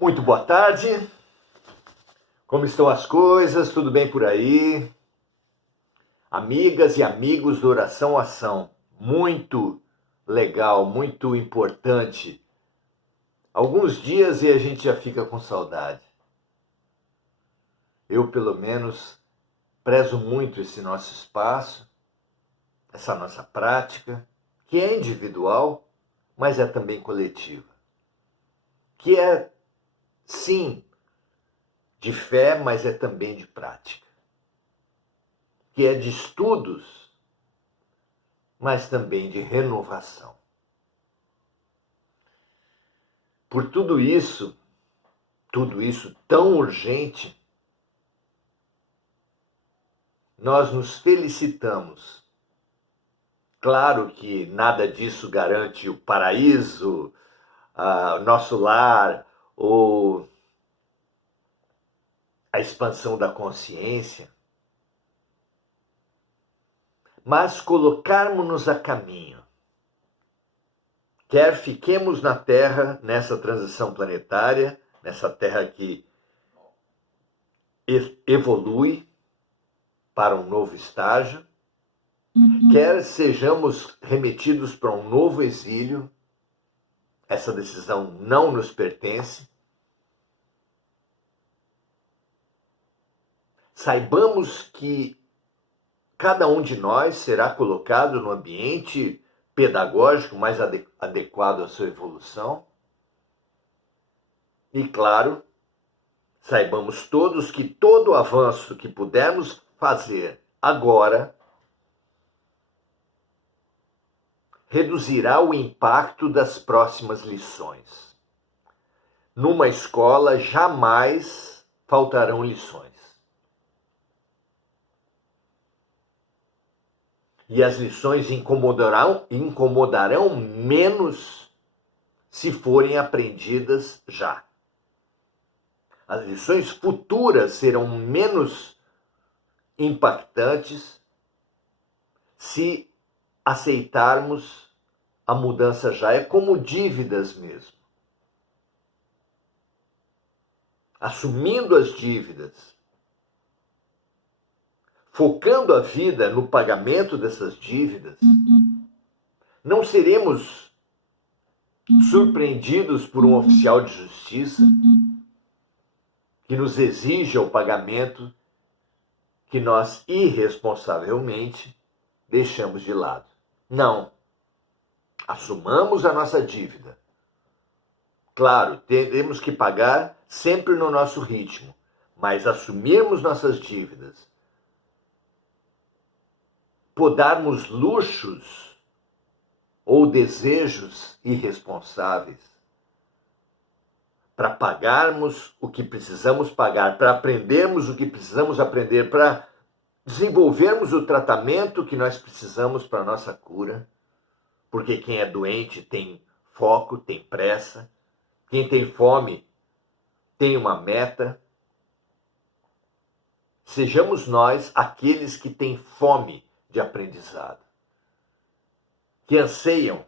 Muito boa tarde, como estão as coisas? Tudo bem por aí? Amigas e amigos do Oração Ação, muito legal, muito importante. Alguns dias e a gente já fica com saudade. Eu, pelo menos, prezo muito esse nosso espaço, essa nossa prática, que é individual, mas é também coletiva. Que é, sim, de fé, mas é também de prática. Que é de estudos, mas também de renovação. Por tudo isso tão urgente, nós nos felicitamos. Claro que nada disso garante o paraíso, nosso lar, ou a expansão da consciência, mas colocarmos-nos a caminho. Quer fiquemos na Terra, nessa transição planetária, nessa Terra que evolui para um novo estágio, quer sejamos remetidos para um novo exílio, essa decisão não nos pertence. Saibamos que cada um de nós será colocado no ambiente pedagógico mais adequado à sua evolução. E, claro, saibamos todos que todo avanço que pudermos fazer agora reduzirá o impacto das próximas lições. Numa escola jamais faltarão lições. E as lições incomodarão menos se forem aprendidas já. As lições futuras serão menos impactantes se aceitarmos a mudança já. É como dívidas mesmo. Assumindo as dívidas, focando a vida no pagamento dessas dívidas, não seremos surpreendidos por um oficial de justiça que nos exija o pagamento que nós irresponsavelmente deixamos de lado. Não. Assumamos a nossa dívida. Claro, teremos que pagar sempre no nosso ritmo, mas assumirmos nossas dívidas, podarmos luxos ou desejos irresponsáveis para pagarmos o que precisamos pagar, para aprendermos o que precisamos aprender, para desenvolvermos o tratamento que nós precisamos para a nossa cura, porque quem é doente tem foco, tem pressa, quem tem fome tem uma meta. Sejamos nós aqueles que têm fome de aprendizado, que anseiam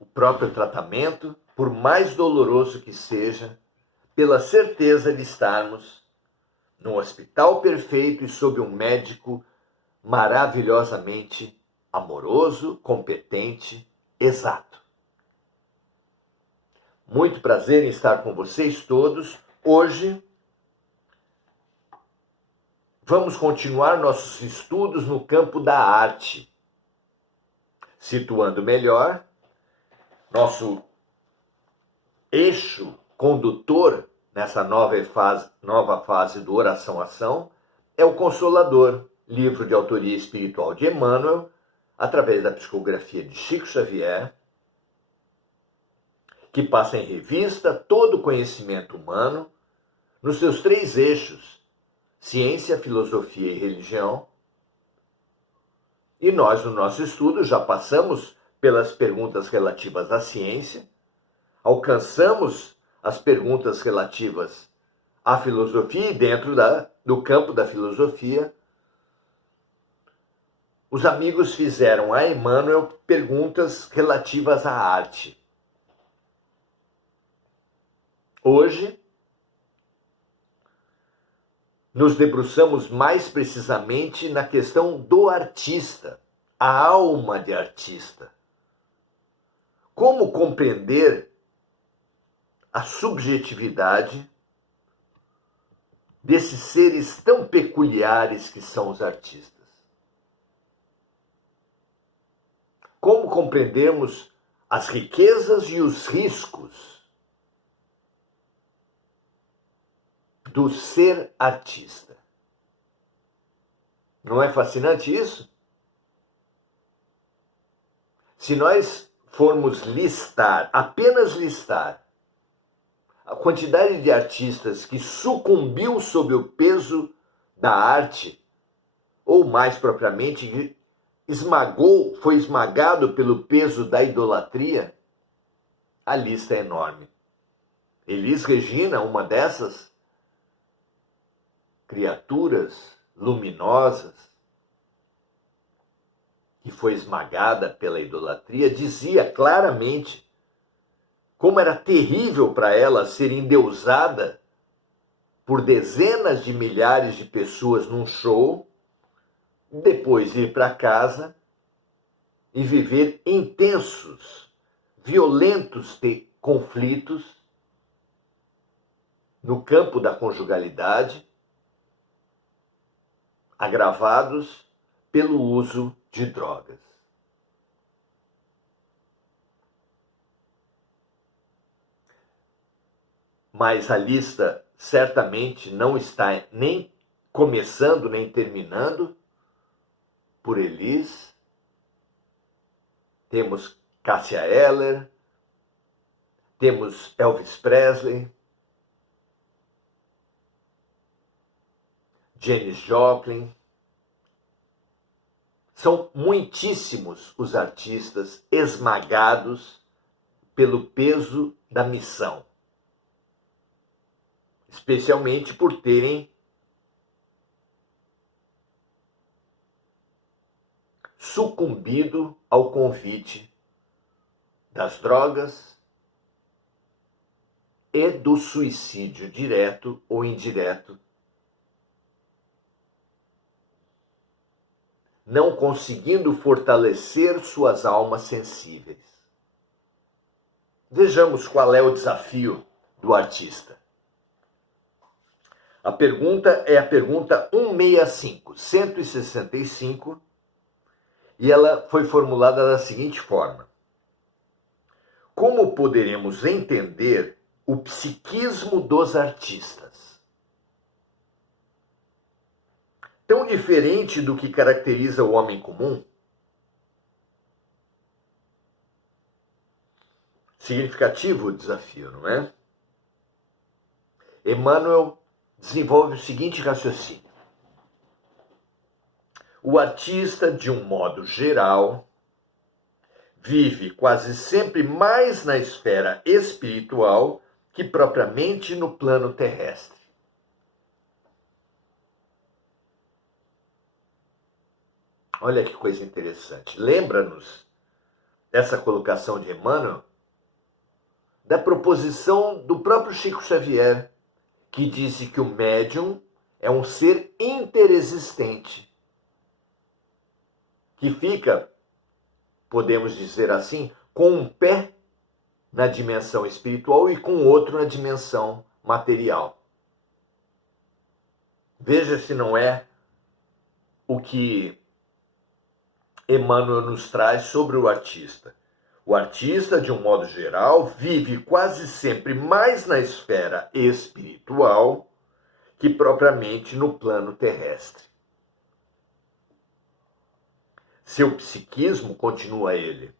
o próprio tratamento, por mais doloroso que seja, pela certeza de estarmos num hospital perfeito e sob um médico maravilhosamente amoroso, competente, exato. Muito prazer em estar com vocês todos. Hoje vamos continuar nossos estudos no campo da arte, situando melhor nosso eixo condutor nessa nova fase do Oração-Ação é o Consolador, livro de autoria espiritual de Emmanuel, através da psicografia de Chico Xavier, que passa em revista todo o conhecimento humano nos seus 3 eixos: ciência, filosofia e religião. E nós, no nosso estudo, já passamos pelas perguntas relativas à ciência, alcançamos as perguntas relativas à filosofia e dentro do campo da filosofia, os amigos fizeram a Emmanuel perguntas relativas à arte. Hoje, nos debruçamos mais precisamente na questão do artista, a alma de artista. Como compreender a subjetividade desses seres tão peculiares que são os artistas? Como compreendermos as riquezas e os riscos do ser artista? Não é fascinante isso? Se nós formos listar, apenas listar, a quantidade de artistas que sucumbiu sob o peso da arte, ou mais propriamente, foi esmagado pelo peso da idolatria, a lista é enorme. Elis Regina, uma dessas criaturas luminosas que foi esmagada pela idolatria, dizia claramente como era terrível para ela ser endeusada por dezenas de milhares de pessoas num show, depois ir para casa e viver intensos, violentos conflitos no campo da conjugalidade, agravados pelo uso de drogas. Mas a lista certamente não está nem começando nem terminando por Elis. Temos Cássia Eller, temos Elvis Presley, Janis Joplin. São muitíssimos os artistas esmagados pelo peso da missão, especialmente por terem sucumbido ao convite das drogas e do suicídio direto ou indireto, não conseguindo fortalecer suas almas sensíveis. Vejamos qual é o desafio do artista. A pergunta é a pergunta 165, e ela foi formulada da seguinte forma: como poderemos entender o psiquismo dos artistas? Tão diferente do que caracteriza o homem comum? Significativo o desafio, não é? Emmanuel desenvolve o seguinte raciocínio: o artista, de um modo geral, vive quase sempre mais na esfera espiritual que propriamente no plano terrestre. Olha que coisa interessante. Lembra-nos essa colocação de Emmanuel da proposição do próprio Chico Xavier, que disse que o médium é um ser interexistente, que fica, podemos dizer assim, com um pé na dimensão espiritual e com outro na dimensão material. Veja se não é o que Emmanuel nos traz sobre o artista. O artista, de um modo geral, vive quase sempre mais na esfera espiritual que propriamente no plano terrestre. Seu psiquismo, continua ele,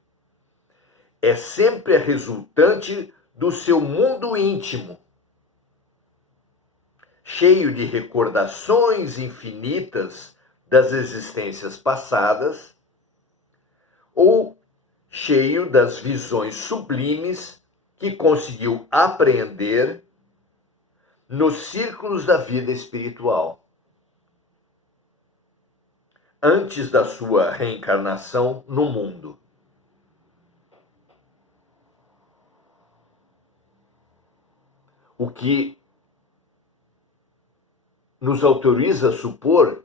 é sempre a resultante do seu mundo íntimo, cheio de recordações infinitas das existências passadas, ou cheio das visões sublimes que conseguiu apreender nos círculos da vida espiritual, antes da sua reencarnação no mundo. O que nos autoriza a supor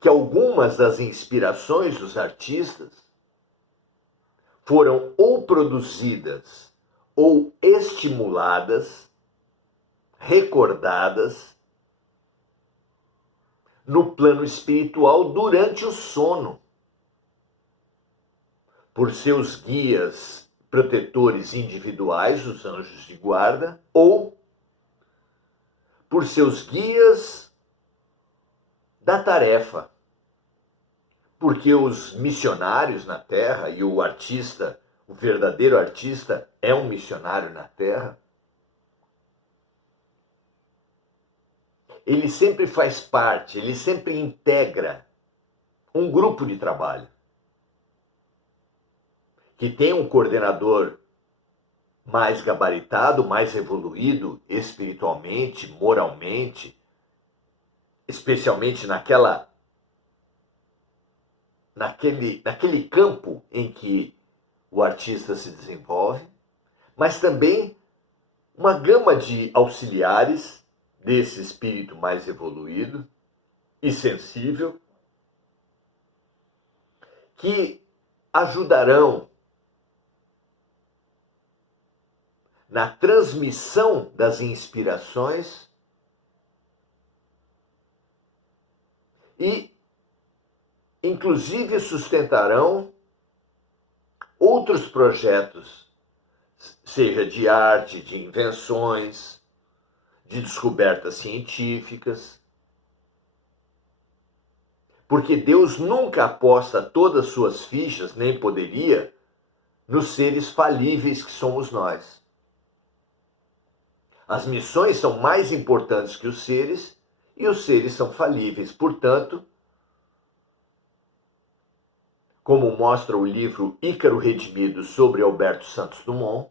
que algumas das inspirações dos artistas foram ou produzidas ou estimuladas, recordadas no plano espiritual durante o sono, por seus guias protetores individuais, os anjos de guarda, ou por seus guias da tarefa. Porque os missionários na Terra, e o artista, o verdadeiro artista, é um missionário na Terra, ele sempre faz parte, ele sempre integra um grupo de trabalho que tem um coordenador mais gabaritado, mais evoluído espiritualmente, moralmente, especialmente naquele campo em que o artista se desenvolve, mas também uma gama de auxiliares desse espírito mais evoluído e sensível que ajudarão na transmissão das inspirações e, inclusive, sustentarão outros projetos, seja de arte, de invenções, de descobertas científicas. Porque Deus nunca aposta todas as suas fichas, nem poderia, nos seres falíveis que somos nós. As missões são mais importantes que os seres, e os seres são falíveis. Portanto, como mostra o livro Ícaro Redimido sobre Alberto Santos Dumont,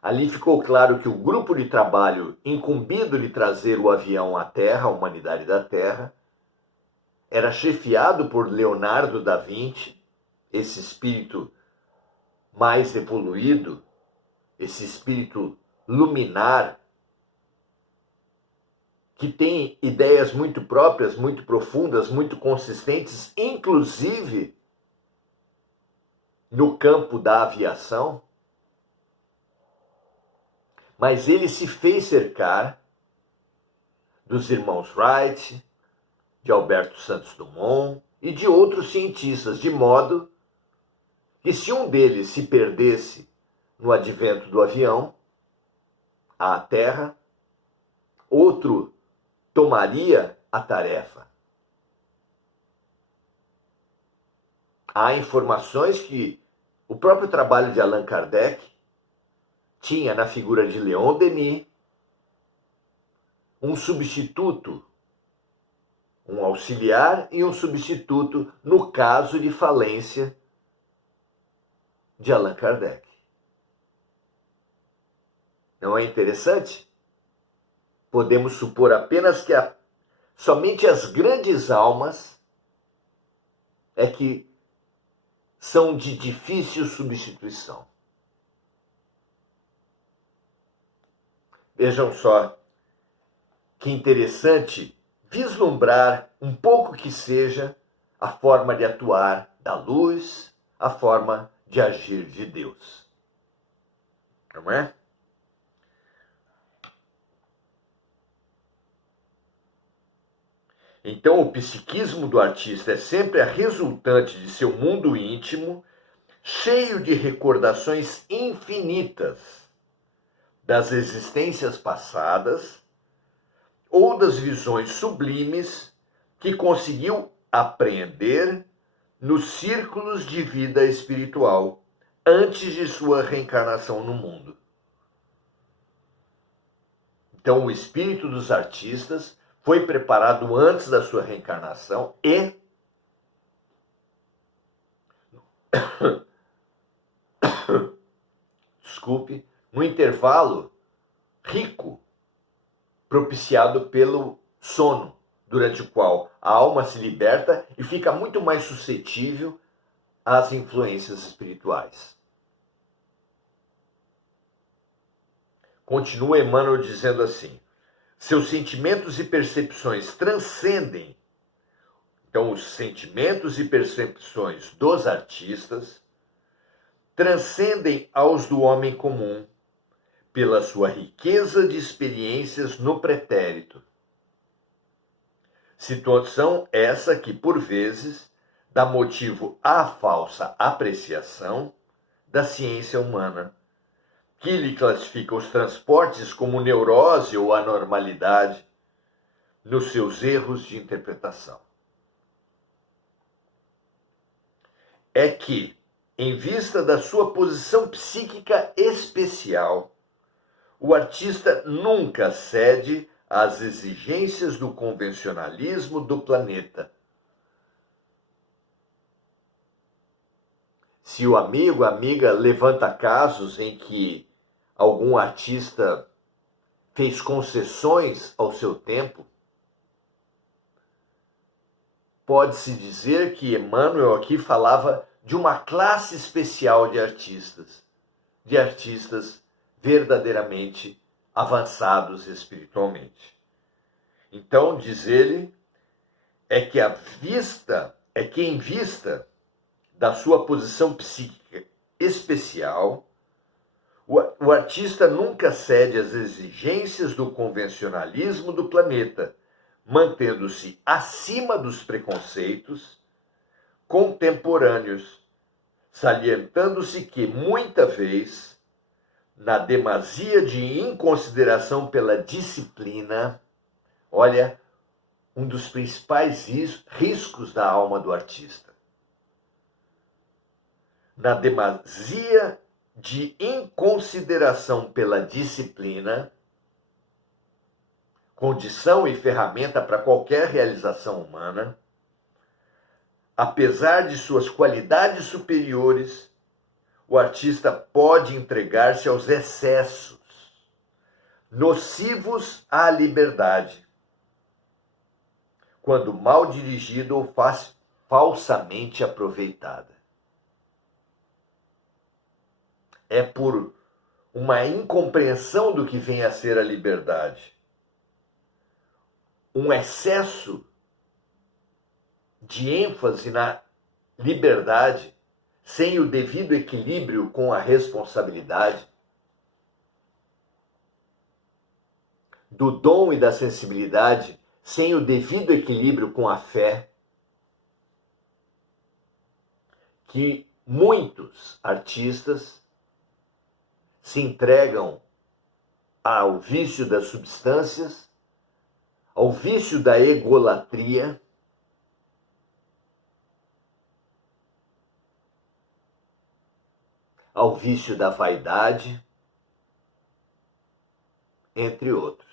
ali ficou claro que o grupo de trabalho incumbido de trazer o avião à Terra, a humanidade da Terra, era chefiado por Leonardo da Vinci, esse espírito mais evoluído, esse espírito luminar, que tem ideias muito próprias, muito profundas, muito consistentes, inclusive no campo da aviação. Mas ele se fez cercar dos irmãos Wright, de Alberto Santos Dumont e de outros cientistas, de modo que se um deles se perdesse no advento do avião à Terra, outro tomaria a tarefa. Há informações que o próprio trabalho de Allan Kardec tinha na figura de Leon Denis um substituto, um auxiliar e um substituto no caso de falência de Allan Kardec. Não é interessante? Podemos supor apenas que somente as grandes almas é que são de difícil substituição. Vejam só que interessante vislumbrar um pouco que seja a forma de atuar da luz, a forma de agir de Deus. Não é? Então, o psiquismo do artista é sempre a resultante de seu mundo íntimo, cheio de recordações infinitas das existências passadas ou das visões sublimes que conseguiu apreender nos círculos de vida espiritual antes de sua reencarnação no mundo. Então, o espírito dos artistas foi preparado antes da sua reencarnação e desculpe, no intervalo rico propiciado pelo sono, durante o qual a alma se liberta e fica muito mais suscetível às influências espirituais. Continua Emmanuel dizendo assim: seus sentimentos e percepções transcendem. Então, os sentimentos e percepções dos artistas transcendem aos do homem comum pela sua riqueza de experiências no pretérito. Situação essa que, por vezes, dá motivo à falsa apreciação da ciência humana, que lhe classifica os transportes como neurose ou anormalidade nos seus erros de interpretação. É que, em vista da sua posição psíquica especial, o artista nunca cede às exigências do convencionalismo do planeta. Se o amigo, a amiga levanta casos em que algum artista fez concessões ao seu tempo, pode-se dizer que Emmanuel aqui falava de uma classe especial de artistas verdadeiramente avançados espiritualmente. Então, diz ele, é que em vista da sua posição psíquica especial, o artista nunca cede às exigências do convencionalismo do planeta, mantendo-se acima dos preconceitos contemporâneos, salientando-se que, muita vez, na demasia de inconsideração pela disciplina, olha, um dos principais riscos da alma do artista. Na demasia de inconsideração pela disciplina, condição e ferramenta para qualquer realização humana, apesar de suas qualidades superiores, o artista pode entregar-se aos excessos, nocivos à liberdade, quando mal dirigido ou falsamente aproveitada. É por uma incompreensão do que vem a ser a liberdade, um excesso de ênfase na liberdade, sem o devido equilíbrio com a responsabilidade, do dom e da sensibilidade, sem o devido equilíbrio com a fé, que muitos artistas se entregam ao vício das substâncias, ao vício da egolatria, ao vício da vaidade, entre outros.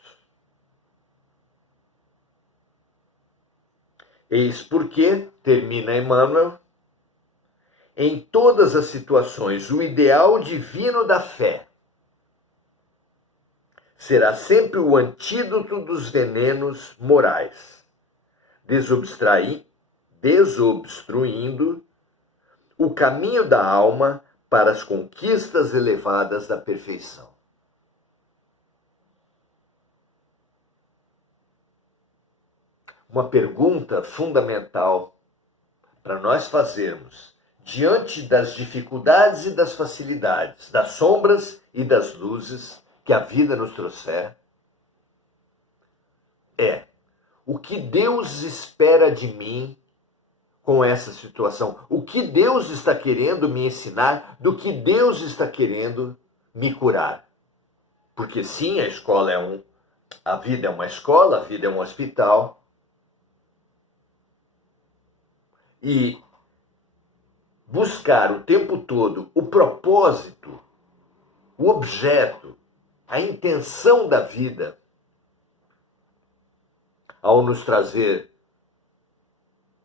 Eis porque, termina Emmanuel, em todas as situações, o ideal divino da fé será sempre o antídoto dos venenos morais, desobstruindo o caminho da alma para as conquistas elevadas da perfeição. Uma pergunta fundamental para nós fazermos diante das dificuldades e das facilidades, das sombras e das luzes que a vida nos trouxer, é: o que Deus espera de mim com essa situação? O que Deus está querendo me ensinar? Do que Deus está querendo me curar? Porque sim, a vida é uma escola, a vida é um hospital. E buscar o tempo todo o propósito, o objeto, a intenção da vida, ao nos trazer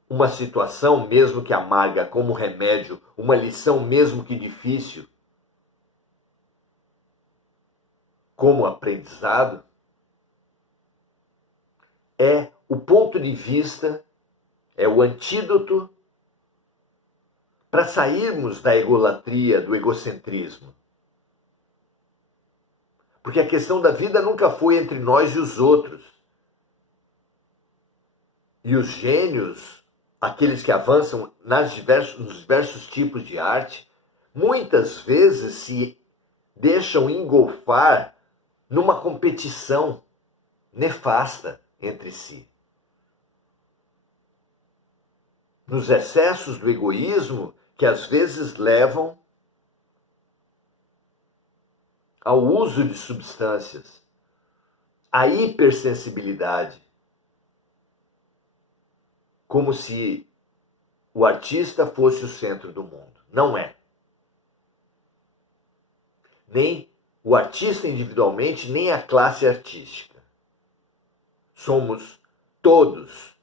uma situação, mesmo que amarga, como remédio, uma lição, mesmo que difícil, como aprendizado, é o ponto de vista, é o antídoto para sairmos da egolatria, do egocentrismo. Porque a questão da vida nunca foi entre nós e os outros. E os gênios, aqueles que avançam nos diversos tipos de arte, muitas vezes se deixam engolfar numa competição nefasta entre si. Nos excessos do egoísmo que às vezes levam ao uso de substâncias, à hipersensibilidade, como se o artista fosse o centro do mundo. Não é. Nem o artista individualmente, nem a classe artística. Somos todos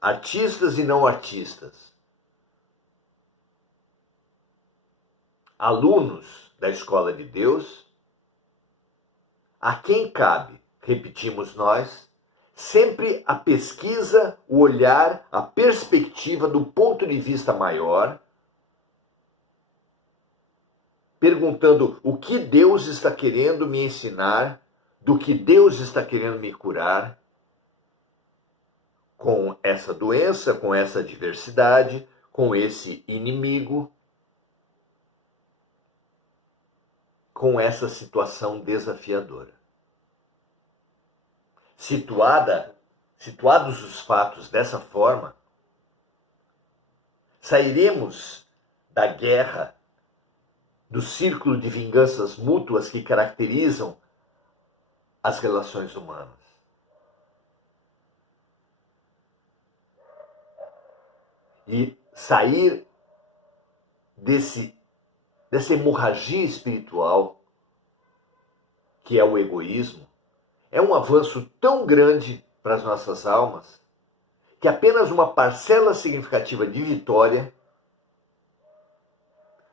artistas e não artistas. Alunos da Escola de Deus, a quem cabe, repetimos nós, sempre a pesquisa, o olhar, a perspectiva do ponto de vista maior, perguntando o que Deus está querendo me ensinar, do que Deus está querendo me curar, com essa doença, com essa adversidade, com esse inimigo, com essa situação desafiadora. Situados os fatos dessa forma, sairemos da guerra, do círculo de vinganças mútuas que caracterizam as relações humanas. E sair dessa hemorragia espiritual, que é o egoísmo, é um avanço tão grande para as nossas almas, que apenas uma parcela significativa de vitória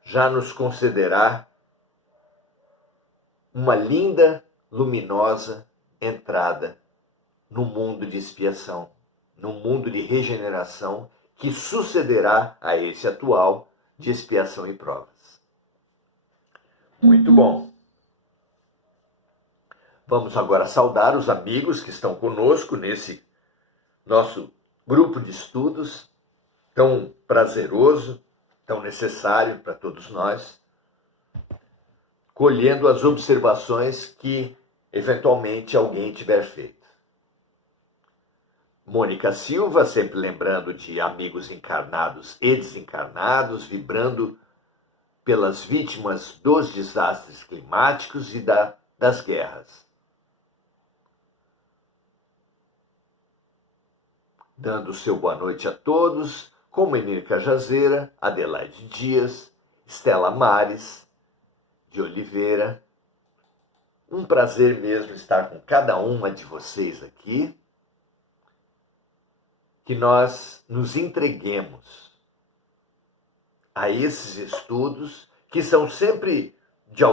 já nos concederá uma linda, luminosa entrada no mundo de expiação, no mundo de regeneração que sucederá a esse atual de expiação e provas. Muito bom. Vamos agora saudar os amigos que estão conosco nesse nosso grupo de estudos tão prazeroso, tão necessário para todos nós, colhendo as observações que eventualmente alguém tiver feito. Mônica Silva, sempre lembrando de amigos encarnados e desencarnados, vibrando pelas vítimas dos desastres climáticos e das guerras. Dando seu boa noite a todos, como Enir Cajazeira, Adelaide Dias, Estela Mares, de Oliveira. Um prazer mesmo estar com cada uma de vocês aqui. Que nós nos entreguemos a esses estudos que são sempre